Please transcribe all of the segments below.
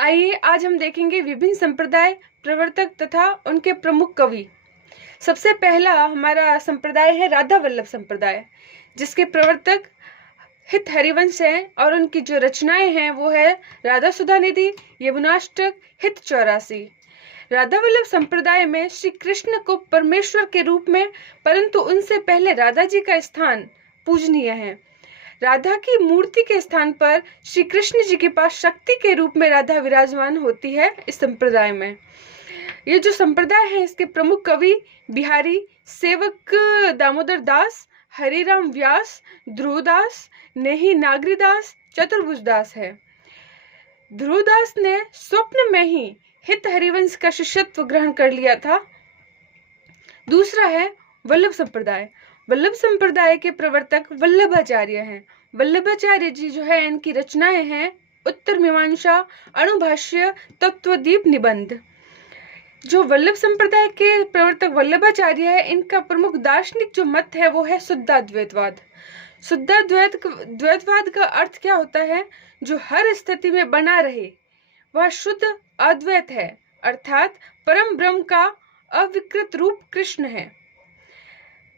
आइए आज हम देखेंगे विभिन्न संप्रदाय, प्रवर्तक तथा उनके प्रमुख कवि। सबसे पहला हमारा संप्रदाय है राधा वल्लभ संप्रदाय, जिसके प्रवर्तक हित हरिवंश हैं और उनकी जो रचनाएं हैं वो है राधा सुधा निधि, यमुनाष्टक, हित 84। राधा वल्लभ संप्रदाय में श्री कृष्ण को परमेश्वर के रूप में, परंतु उनसे पहले राधा जी का स्थान पूजनीय है। राधा की मूर्ति के स्थान पर श्री कृष्ण जी के पास शक्ति के रूप में राधा विराजमान होती है। इस संप्रदाय में ये जो संप्रदाय है, इसके प्रमुख कवि बिहारी, सेवक दामोदर दास, हरिराम व्यास, ध्रुवदास, नेही नागरीदास, चतुर्भुज दास है। ध्रुवदास ने स्वप्न में ही हित हरिवंश का शिष्यत्व ग्रहण कर लिया था। दूसरा है वल्लभ संप्रदाय। वल्लभ संप्रदाय के प्रवर्तक वल्लभाचार्य हैं। वल्लभाचार्य जी जो है, इनकी रचनाएं हैं उत्तर मीमांसा, अणुभाष्य, तत्वदीप निबंध। जो वल्लभ संप्रदाय के प्रवर्तक वल्लभाचार्य है, इनका प्रमुख दार्शनिक जो मत है वो है शुद्धाद्वैतवाद। शुद्धाद्वैतवाद का अर्थ क्या होता है? जो हर स्थिति में बना रहे वह शुद्ध अद्वैत है, अर्थात परम ब्रह्म का अविकृत रूप कृष्ण है।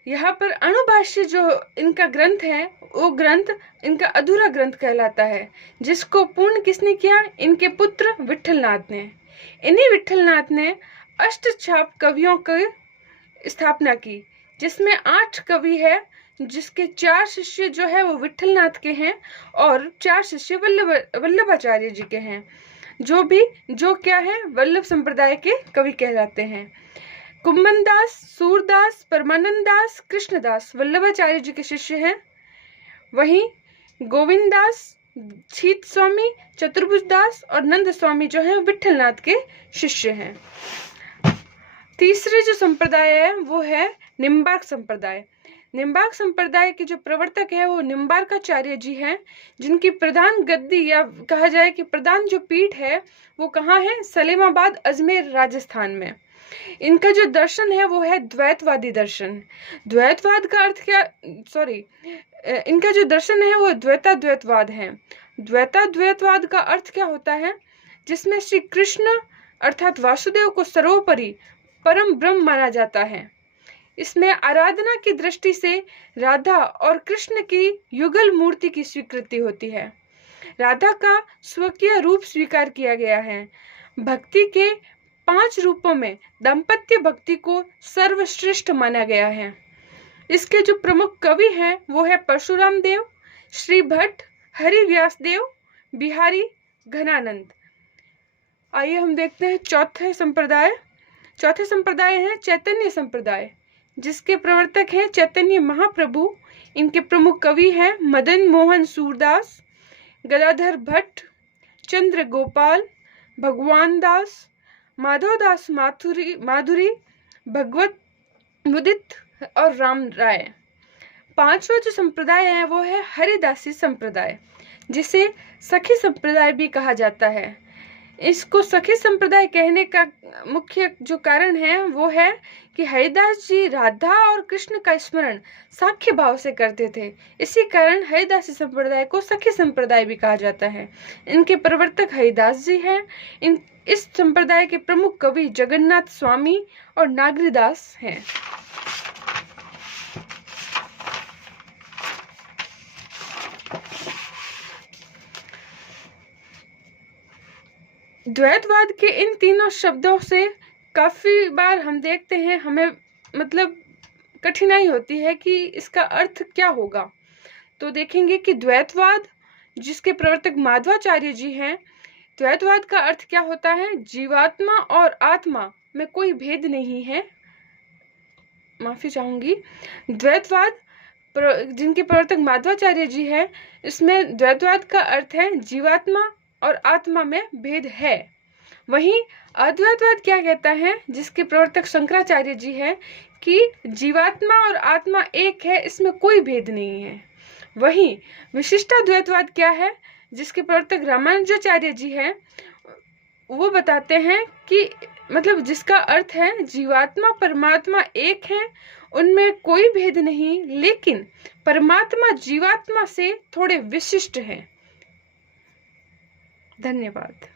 यहाँ पर अणुभाष्य जो इनका ग्रंथ है, वो ग्रंथ इनका अधूरा ग्रंथ कहलाता है, जिसको पूर्ण किसने किया? इनके पुत्र विट्ठलनाथ ने। इन्हीं विट्ठलनाथ ने अष्टछाप कवियों की स्थापना की, जिसमें 8 कवि है, जिसके 4 शिष्य जो है वो विट्ठलनाथ के हैं और 4 शिष्य वल्लभाचार्य जी के हैं, जो क्या है वल्लभ संप्रदाय के कवि कहलाते हैं। कुंभन दास, सूरदास, परमानंद दास, कृष्णदास वल्लभाचार्य जी के शिष्य हैं। वहीं गोविंद दास, छीत स्वामी, चतुर्भुज दास और नंद स्वामी जो है विट्ठलनाथ के शिष्य हैं। तीसरे जो संप्रदाय है वो है निम्बार्क संप्रदाय। निम्बार्क संप्रदाय के जो प्रवर्तक है वो निम्बार्काचार्य जी हैं, जिनकी प्रधान गद्दी या कहा जाए कि प्रधान जो पीठ है वो कहाँ है? सलेमाबाद, अजमेर, राजस्थान में। इनका जो दर्शन है वो है द्वैतवादी दर्शन। द्वैतवाद का अर्थ क्या? इनका जो दर्शन है वो द्वैताद्वैतवाद है। द्वैताद्वैतवाद का अर्थ क्या होता है? जिसमें श्री कृष्ण अर्थात वासुदेव को सर्वोपरि परम ब्रह्म माना जाता है। इसमें आराधना की दृष्टि से राधा और कृष्ण की युगल मूर्ति की स्वीकृति होती है। राधा का स्वकीय रूप स्वीकार किया गया है। भक्ति के 5 रूपों में दाम्पत्य भक्ति को सर्वश्रेष्ठ माना गया है। इसके जो प्रमुख कवि हैं वो है परशुराम देव, श्री भट्ट, हरि व्यास देव, बिहारी, घनानंद। आइए हम देखते हैं चौथे संप्रदाय है चैतन्य संप्रदाय, जिसके प्रवर्तक हैं चैतन्य महाप्रभु। इनके प्रमुख कवि हैं मदन मोहन सूरदास, गदाधर भट्ट, चंद्र गोपाल, भगवान दास, माधवदास माधुरी, भगवत मुदित और राम राय। 5वां जो संप्रदाय है वो है हरिदासी संप्रदाय, जिसे सखी संप्रदाय भी कहा जाता है। इसको सखी संप्रदाय कहने का मुख्य जो कारण है वो है कि हरिदास जी राधा और कृष्ण का स्मरण साख्य भाव से करते थे। इसी कारण हरिदासी संप्रदाय को सखी संप्रदाय भी कहा जाता है। इनके प्रवर्तक हरिदास जी हैं। इस संप्रदाय के प्रमुख कवि जगन्नाथ स्वामी और नागरीदास हैं। द्वैतवाद के इन तीनों शब्दों से काफी बार हम देखते हैं, हमें कठिनाई होती है कि इसका अर्थ क्या होगा। तो देखेंगे कि द्वैतवाद जिसके प्रवर्तक माधवाचार्य जी हैं, द्वैतवाद का अर्थ क्या होता है? जीवात्मा और आत्मा में कोई भेद नहीं है। माफी चाहूंगी। द्वैतवाद जिनके प्रवर्तक माधवाचार्य जी हैं, इसमें द्वैतवाद का अर्थ है जीवात्मा और आत्मा में भेद है। वहीं अद्वैतवाद क्या कहता है, जिसके प्रवर्तक शंकराचार्य जी हैं, कि जीवात्मा और आत्मा एक है, इसमें कोई भेद नहीं है। वहीं विशिष्टाद्वैतवाद क्या है, जिसके प्रवर्तक रामानुजाचार्य जी हैं, वो बताते हैं कि जिसका अर्थ है जीवात्मा परमात्मा एक है, उनमें कोई भेद नहीं, लेकिन परमात्मा जीवात्मा से थोड़े विशिष्ट हैं। धन्यवाद।